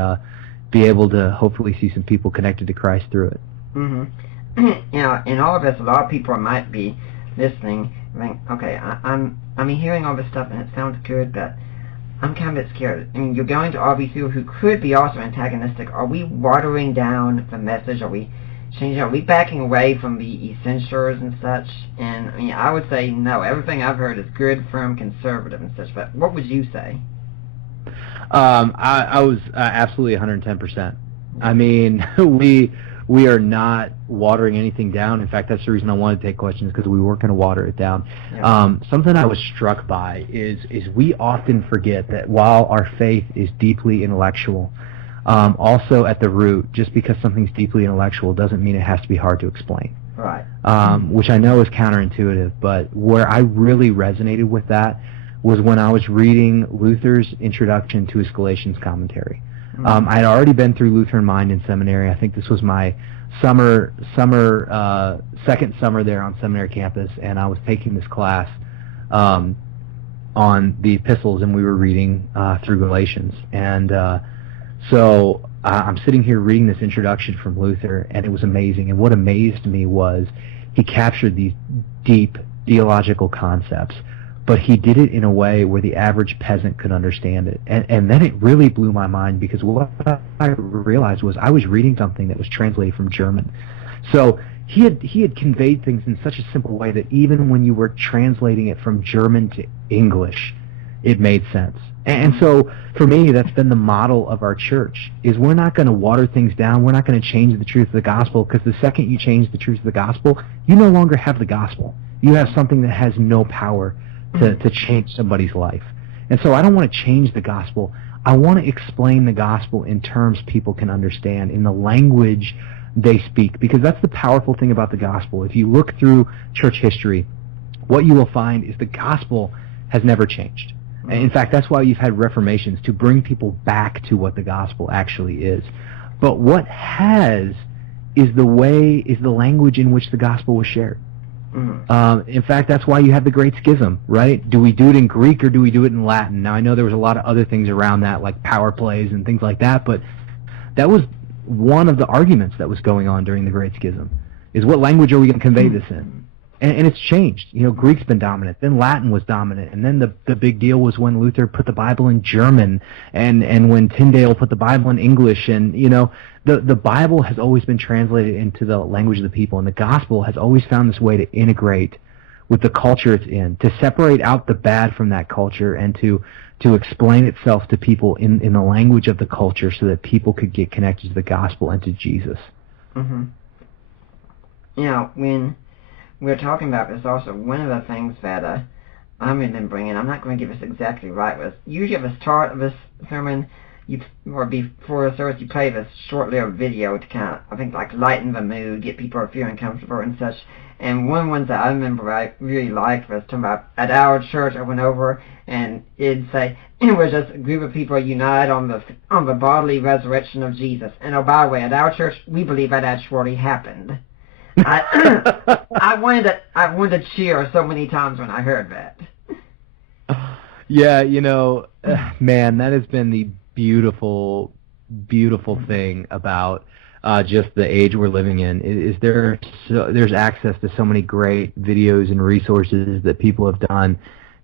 be able to hopefully see some people connected to Christ through it. In all of this, a lot of people might be listening, think, okay, I'm hearing all this stuff and it sounds good, but I'm kind of a bit scared. I mean, you're going to all these people who could be also antagonistic. Are we watering down the message? Are we changing? Are we backing away from the essentials and such? And I mean, I would say no. Everything I've heard is good, firm, conservative and such. But what would you say? I was absolutely 110%. I mean, we are not watering anything down. In fact, that's the reason I wanted to take questions, because we weren't going to water it down. Yeah. Something I was struck by is we often forget that while our faith is deeply intellectual, also at the root, just because something's deeply intellectual doesn't mean it has to be hard to explain. Right. Which I know is counterintuitive, but where I really resonated with that was when I was reading Luther's introduction to his Galatians commentary. I had already been through Lutheran Mind in seminary. I think this was my second summer there on seminary campus, and I was taking this class on the epistles, and we were reading through Galatians. And so I'm sitting here reading this introduction from Luther, and it was amazing. And what amazed me was he captured these deep theological concepts, but he did it in a way where the average peasant could understand it. And then it really blew my mind, because what I realized was I was reading something that was translated from German. So he had conveyed things in such a simple way that even when you were translating it from German to English, it made sense. And so for me, that's been the model of our church, is we're not going to water things down. We're not going to change the truth of the gospel, because the second you change the truth of the gospel, you no longer have the gospel. You have something that has no power to change somebody's life. And so I don't want to change the gospel. I want to explain the gospel in terms people can understand, in the language they speak, because that's the powerful thing about the gospel. If you look through church history, what you will find is the gospel has never changed. In fact, that's why you've had reformations, to bring people back to what the gospel actually is. But what has is the language in which the gospel was shared. In fact, that's why you have the Great Schism, right? Do we do it in Greek or do we do it in Latin? Now, I know there was a lot of other things around that, like power plays and things like that, but that was one of the arguments that was going on during the Great Schism, is what language are we going to convey this in? And it's changed. You know, Greek's been dominant, then Latin was dominant, and then the big deal was when Luther put the Bible in German, and when Tyndale put the Bible in English, and, you know, the Bible has always been translated into the language of the people, and the gospel has always found this way to integrate with the culture it's in, to separate out the bad from that culture, and to explain itself to people in the language of the culture, so that people could get connected to the gospel and to Jesus. Mm-hmm. You know, when we're talking about this also, one of the things that I'm going to bring in, I'm not going to give this exactly right, was usually at the start of this sermon, or before the service, you play this short little video to kind of, I think, like lighten the mood, get people feeling comfortable and such. And one of the ones that I remember I really liked was talking about, at our church, I went over, and it'd say, it was just a group of people united on the bodily resurrection of Jesus. And oh, by the way, at our church, we believe that actually happened. I wanted to cheer so many times when I heard that. Yeah, you know, man, that has been the beautiful thing about just the age we're living in. Is there's access to so many great videos and resources that people have done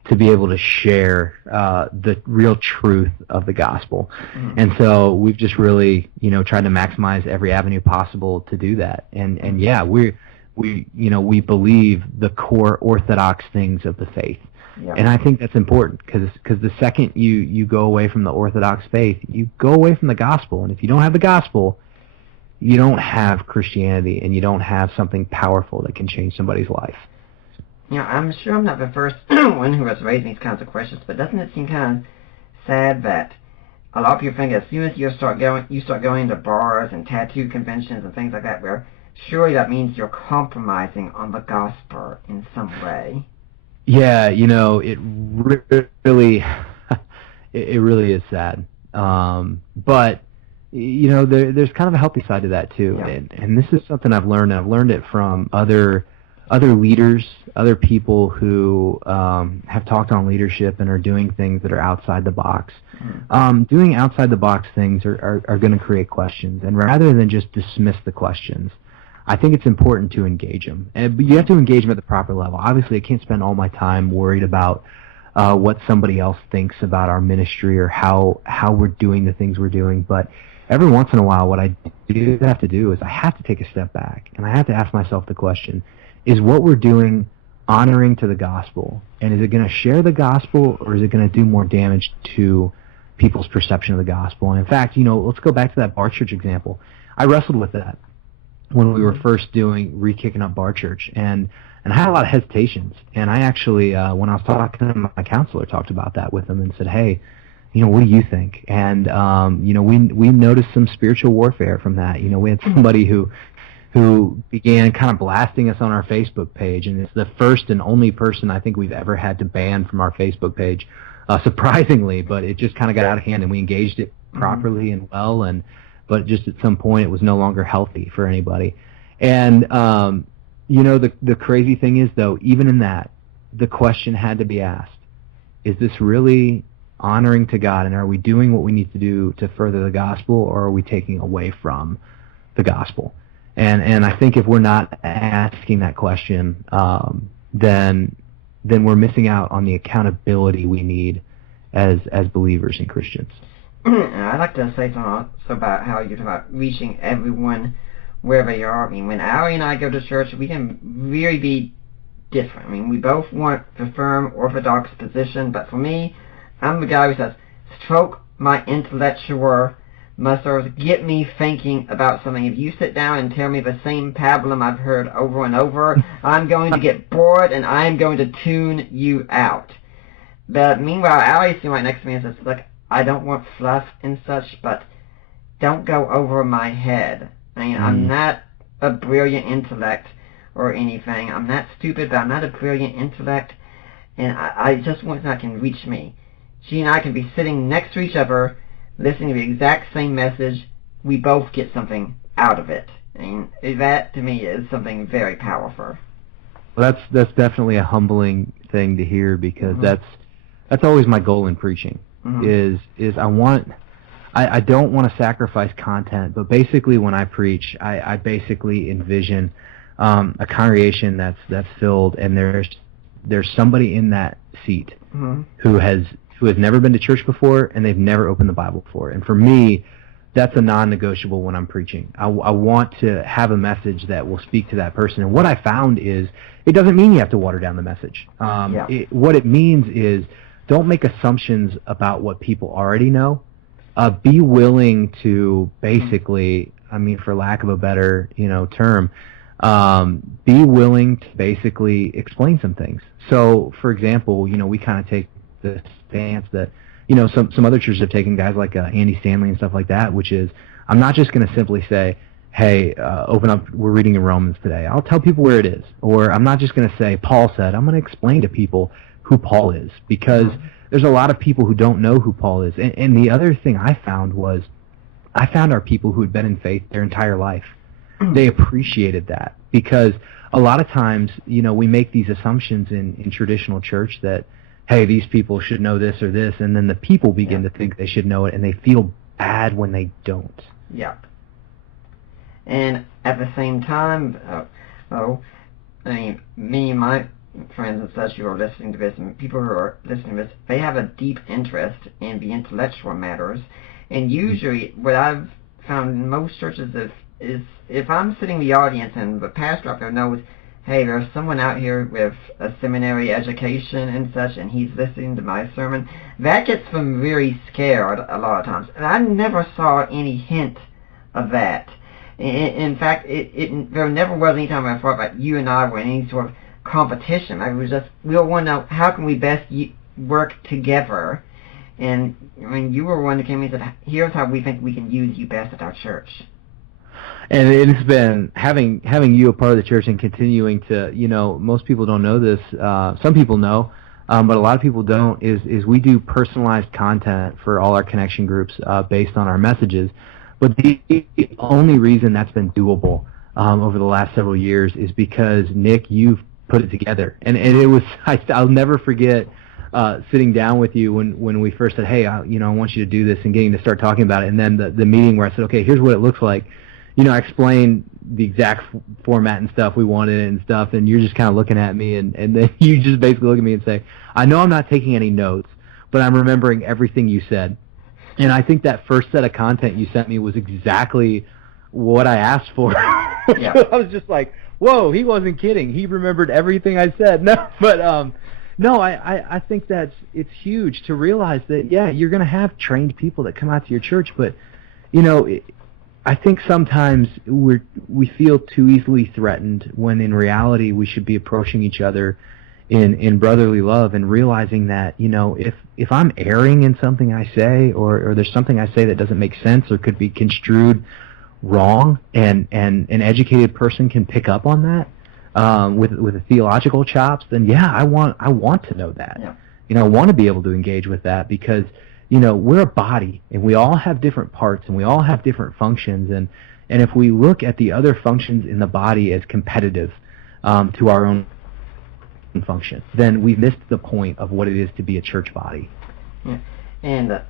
to be able to share the real truth of the gospel. And so we've just really, you know, tried to maximize every avenue possible to do that. And yeah, we believe the core orthodox things of the faith. Yeah. And I think that's important, because the second you go away from the orthodox faith, you go away from the gospel. And if you don't have the gospel, you don't have Christianity, and you don't have something powerful that can change somebody's life. You know, I'm sure I'm not the first one who has raised these kinds of questions, but doesn't it seem kind of sad that a lot of people think as soon as you start going to bars and tattoo conventions and things like that, where surely that means you're compromising on the gospel in some way? Yeah, you know, it really is sad. But you know, there's kind of a healthy side to that too. Yeah. And this is something I've learned. And I've learned it from other other leaders, other people who have talked on leadership and are doing things that are outside the box. Doing outside the box things are going to create questions, and rather than just dismiss the questions, I think it's important to engage them. But you have to engage them at the proper level. Obviously, I can't spend all my time worried about what somebody else thinks about our ministry or how we're doing the things we're doing. But every once in a while, what I do have to do is I have to take a step back, and I have to ask myself the question, is what we're doing honoring to the gospel? And is it going to share the gospel, or is it going to do more damage to people's perception of the gospel? And in fact, let's go back to that bar church example. I wrestled with that when we were first re-kicking up bar church, and I had a lot of hesitations. And I actually, when I was talking to my counselor, talked about that with him and said, hey, what do you think? And we noticed some spiritual warfare from that. We had somebody who began kind of blasting us on our Facebook page, and it's the first and only person I think we've ever had to ban from our Facebook page, surprisingly, but it just kind of got out of hand, and we engaged it properly and well, but just at some point it was no longer healthy for anybody. And the crazy thing is, though, even in that, the question had to be asked, is this really honoring to God, and are we doing what we need to do to further the gospel, or are we taking away from the gospel? And I think if we're not asking that question, then we're missing out on the accountability we need as believers and Christians. I'd like to say something also about how you're talking about reaching everyone wherever you are. I mean, when Allie and I go to church, we can really be different. I mean, we both want the firm Orthodox position, but for me, I'm the guy who says, stroke my intellectual muscles, get me thinking about something. If you sit down and tell me the same pablum I've heard over and over, I'm going to get bored and I'm going to tune you out. But meanwhile, Allie's sitting right next to me and says, look, I don't want fluff and such, but don't go over my head. I mean, I'm not a brilliant intellect or anything. I'm not stupid, but I'm not a brilliant intellect, and I just want that can reach me. She and I can be sitting next to each other, listening to the exact same message. We both get something out of it. And that, to me, is something very powerful. Well, that's definitely a humbling thing to hear, because that's always my goal in preaching. Is I don't want to sacrifice content, but basically when I preach, I basically envision a congregation that's filled, and there's somebody in that seat who has never been to church before, and they've never opened the Bible before. And for me, that's a non-negotiable when I'm preaching. I want to have a message that will speak to that person. And what I found is, it doesn't mean you have to water down the message. What it means is, don't make assumptions about what people already know. Be willing to basically, I mean, for lack of a better term, be willing to basically explain some things. So, for example, we kind of take the stance that some other churches have taken, guys like Andy Stanley and stuff like that, which is, I'm not just going to simply say, hey, open up, we're reading in Romans today. I'll tell people where it is. Or I'm not just going to say, Paul said. I'm going to explain to people who Paul is, because there's a lot of people who don't know who Paul is. And the other thing I found are people who had been in faith their entire life. They appreciated that, because a lot of times, we make these assumptions in traditional church that, hey, these people should know this or this, and then the people begin to think they should know it, and they feel bad when they don't. Yep. And at the same time, I mean, me and my friends and such who are listening to this, and people who are listening to this, they have a deep interest in the intellectual matters. And usually, what I've found in most churches is if I'm sitting in the audience and the pastor up there knows, hey, there's someone out here with a seminary education and such, and he's listening to my sermon, that gets them very scared a lot of times. And I never saw any hint of that. In fact, there never was any time I thought that you and I were in any sort of competition. I was just, we all want to know, how can we best work together? And I mean, you were one that came and said, here's how we think we can use you best at our church. And it's been having you a part of the church and continuing to, most people don't know this. Some people know, but a lot of people don't. Is we do personalized content for all our connection groups based on our messages. But the only reason that's been doable over the last several years is because, Nick, you've put it together. And it was, I'll never forget sitting down with you when we first said, hey, I want you to do this, and getting to start talking about it. And then the meeting where I said, okay, here's what it looks like. I explained the exact format and stuff we wanted and stuff, and you're just kind of looking at me, and then you just basically look at me and say, I know I'm not taking any notes, but I'm remembering everything you said. And I think that first set of content you sent me was exactly what I asked for. Yeah. I was just like, whoa, he wasn't kidding. He remembered everything I said. No, but no, I think it's huge to realize that, yeah, you're going to have trained people that come out to your church, but, I think sometimes we feel too easily threatened when in reality we should be approaching each other in brotherly love, and realizing that, if I'm erring in something I say, or there's something I say that doesn't make sense or could be construed wrong, and an educated person can pick up on that with a theological chops, then yeah, I want to know that. Yeah. I want to be able to engage with that, because we're a body, and we all have different parts, and we all have different functions, and if we look at the other functions in the body as competitive to our own function, then we've missed the point of what it is to be a church body. Yeah. And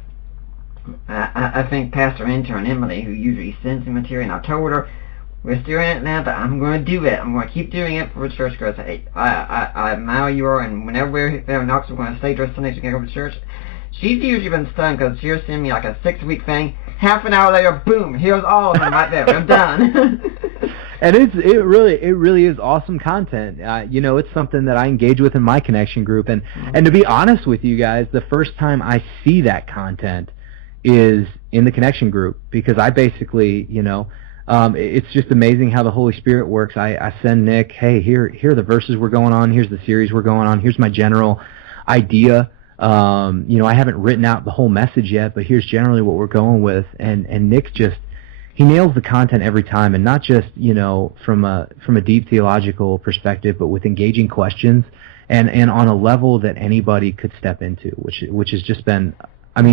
I think Pastor Intern Emily, who usually sends the material, and I told her, we're still in Atlanta, I'm going to do it. I'm going to keep doing it for the church, because I admire you, and whenever we're there in Knoxville, we're going to stay there Sundays to go to church. She's usually been stunned, because she'll send me like a 6-week thing. Half an hour later, boom, here's all of them right there. We're done. And it really is awesome content. It's something that I engage with in my connection group, and to be honest with you guys, the first time I see that content is in the connection group, because I basically, it's just amazing how the Holy Spirit works. I send Nick, hey, here are the verses we're going on. Here's the series we're going on. Here's my general idea. I haven't written out the whole message yet, but here's generally what we're going with. And Nick he nails the content every time, and not just, from a deep theological perspective, but with engaging questions and on a level that anybody could step into, which has just been,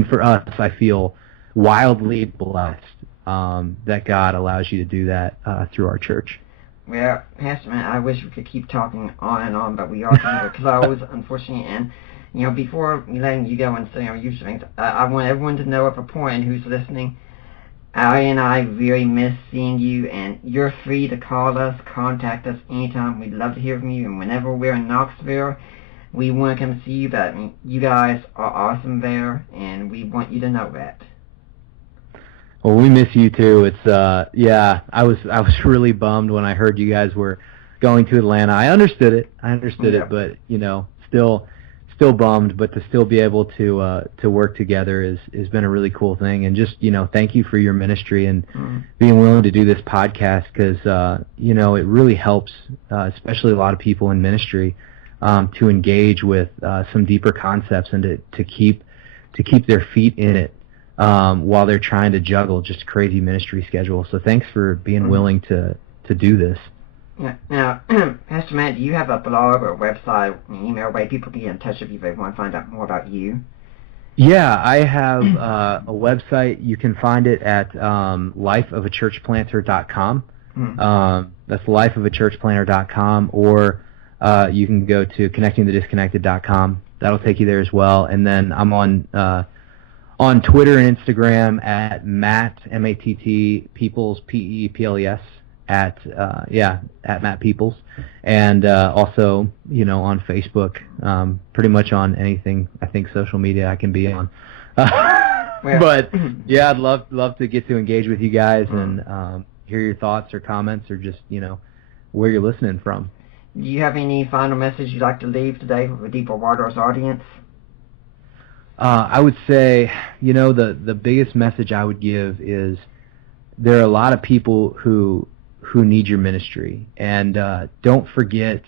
for us, I feel wildly blessed that God allows you to do that through our church. Well, Pastor Matt, I wish we could keep talking on and on, but we are going to close, unfortunately. And before letting you go and say our usual things, I want everyone to know, at a point, who's listening, Allie and I really miss seeing you, and you're free to call us, contact us anytime. We'd love to hear from you, and whenever we're in Knoxville, we want to come see you. But you guys are awesome there, and we want you to know that. Well, we miss you too. It's I was really bummed when I heard you guys were going to Atlanta. I understood it, but still bummed. But to still be able to work together has been a really cool thing. And just thank you for your ministry and being willing to do this podcast, because it really helps, especially a lot of people in ministry, to engage with some deeper concepts, and to keep their feet in it. While they're trying to juggle just a crazy ministry schedule. So thanks for being willing to do this. Yeah. Now, Pastor Matt, do you have a blog or a website, an email way people can get in touch with you if they want to find out more about you? Yeah, I have a website. You can find it at lifeofachurchplanter.com. That's lifeofachurchplanter.com, or you can go to connectingthedisconnected.com. That'll take you there as well. And then I'm on Twitter and Instagram at Matt, M-A-T-T, Peeples, P-E-P-L-E-S, at Matt Peeples. And also, on Facebook, pretty much on anything, I think, social media I can be on. But, yeah, I'd love to get to engage with you guys and hear your thoughts or comments, or just, where you're listening from. Do you have any final message you'd like to leave today for the Deeper Waters audience? I would say, the biggest message I would give is there are a lot of people who need your ministry, and don't forget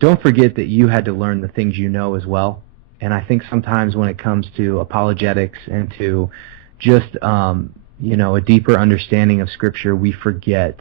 that you had to learn the things as well. And I think sometimes when it comes to apologetics and to just a deeper understanding of Scripture, we forget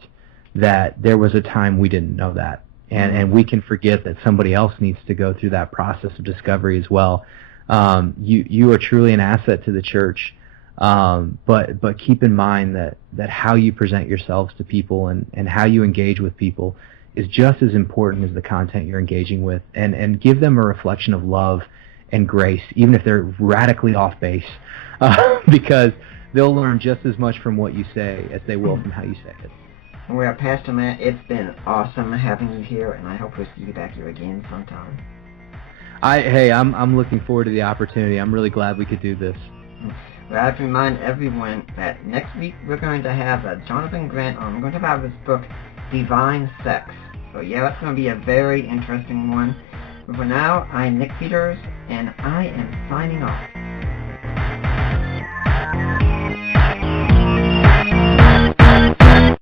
that there was a time we didn't know that, and we can forget that somebody else needs to go through that process of discovery as well. You are truly an asset to the church, But keep in mind that how you present yourselves to people and how you engage with people is just as important as the content you're engaging with, and give them a reflection of love and grace, even if they're radically off base, because they'll learn just as much from what you say as they will from how you say it. Well, Pastor Matt, it's been awesome having you here, and I hope we'll see you back here again sometime. I'm looking forward to the opportunity. I'm really glad we could do this. Well, I have to remind everyone that next week we're going to have Jonathan Grant on. We're going to talk about his book, Divine Sex. So yeah, that's going to be a very interesting one. But for now, I'm Nick Peters, and I am signing off.